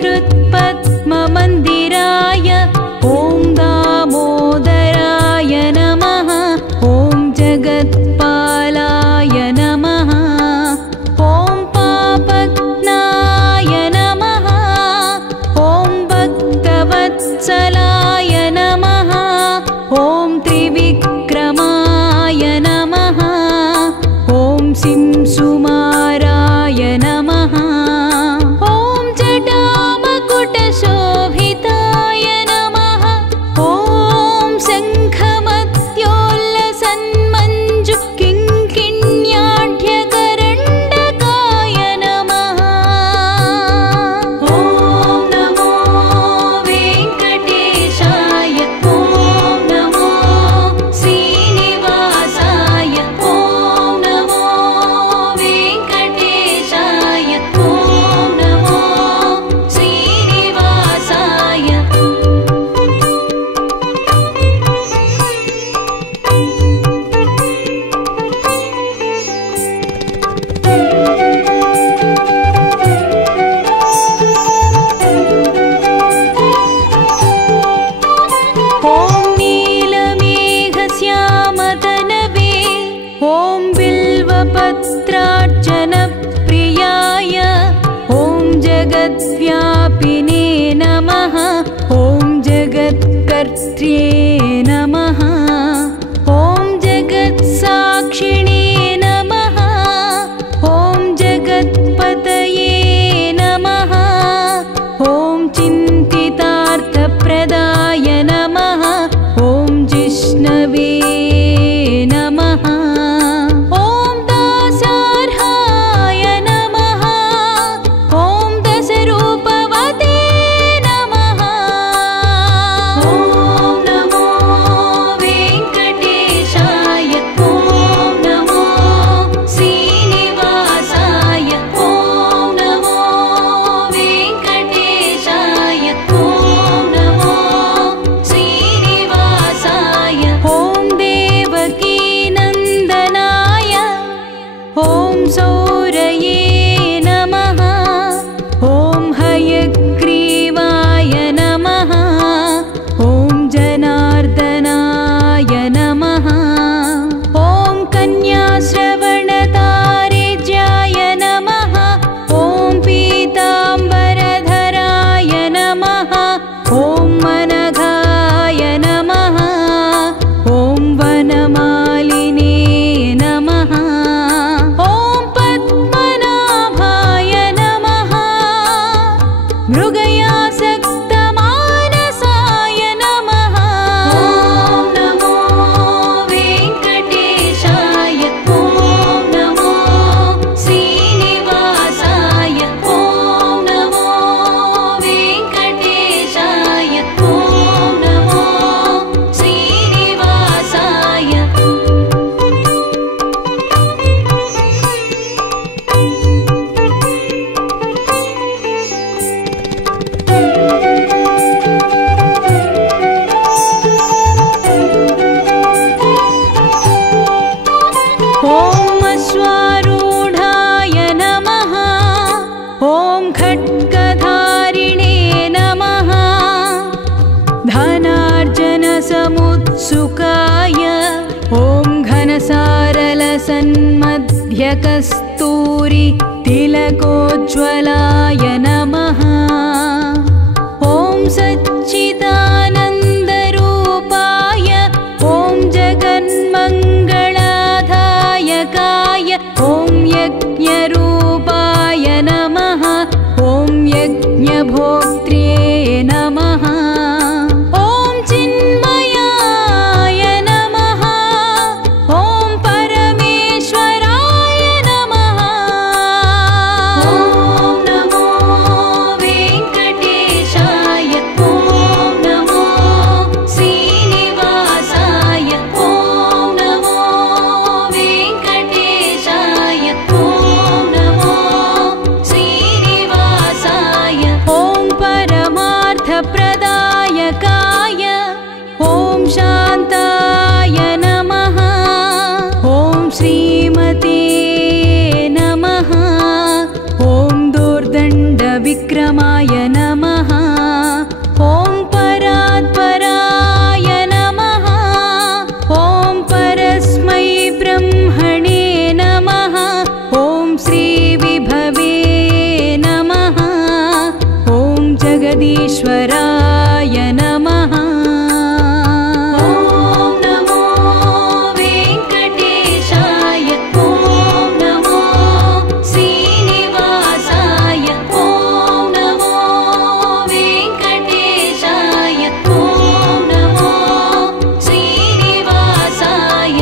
हृत्पद्ममन्दिराय ॐ दामोदराय नमः ॐ जगत्पालाय नमः ॐ पापघ्नाय नमः ॐ भक्तवत्सलाय नमः ॐ त्रिविक्रमाय नमः ॐ सिंसुमाराय नमः ॐ जटामकुटशोभिताय नमः ॐ शङ्खमत्योल्लसन्मञ्जु किङ्किण्याढ्यकरण्डकाय नमः ॐ नमो वेङ्कटेशाय ॐ नमो श्रीनिवासाय ॐ नमो वेङ्कटेशाय ॐ नमो श्रीनिवासाय ॐ नीलमेघश्यामतनवे ॐ बिल्वपत्रार्चनप्रियाय ॐ जगद्व्यापिने नमः ॐ जगत्कर्त्रे नमः ॐ जगत्साक्षिणे नमः ॐ जगत्पतये नमः ॐ चिन्तितार्थप्रदाय नमः ॐ जिष्णवे नमः ॐ दासार्हाय नमः ॐ दशरूपवते नमः ॐ नमो वेङ्कटेशाय ॐ नमो श्रीनिवासाय ॐ नमो वेङ्कटेशाय ॐ नमो श्रीनिवासाय ॐ देवकीनन्दनाय ॐ सौरये नमः ॐ हयग्रीवाय नमः ॐ जनार्दनाय नमः ॐ कन्याश्रवणतारेज्याय नमः ॐ पीताम्बरधराय नमः ॐ मनघाय नमः ॐ वनमालिने नमः ॐ पद्मनाभाय नमः मृगयासक्तमानसाय नमः ॐ नमो वेङ्कटेशाय ॐ नमो श्रीनिवासाय ॐ नमो वेङ्कटेशाय ॐ नमो श्रीनिवासाय ॐ अश्वारूढाय नमः ॐ खड्गधारिणे नमः धनार्जनसमुत्सुकाय ॐ घनसारलसन्मध्यकस्तूरि तिलकोज्ज्वलाय नमः ॐ सच्चिदानन्दरूपाय ॐ जगन्मङ्गलाधायकाय ॐ यज्ञरूपाय नमः ॐ यज्ञभोक्त्रे नमः ॐ चिन्मयाय नमः ॐ परमेश्वराय नमः ॐ नमो वेङ्कटेशाय ॐ नमो श्रीनिवासाय ॐ नमो वेङ्कटेशाय ॐ नमो श्रीनिवासाय ॐ परमार्थप्रदायकाय ॐ शान्ताय नमः ॐ श्रीमते नमः ॐ दुर्दण्डविक्रमाय नमः जगदीश्वराय नमः। ॐ नमो वेङ्कटेशाय, ॐ नमो श्रीनिवासाय, ॐ नमो वेङ्कटेशाय, ॐ नमो श्रीनिवासाय।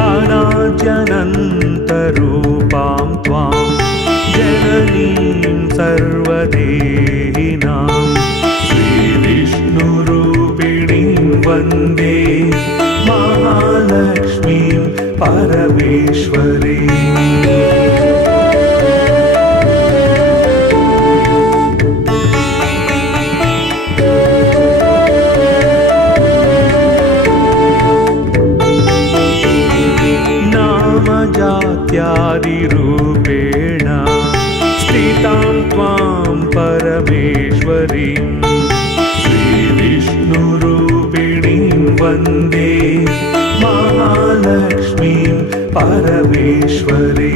अनाद्यनन्तरूपां त्वां जननीं सर्वदेहिनां श्रीविष्णुरूपिणीं वन्दे महालक्ष्मीं परमेश्वरीम्। जात्यादिरूपेण स्थितां त्वां परमेश्वरीं वन्दे महालक्ष्मीं परमेश्वरीं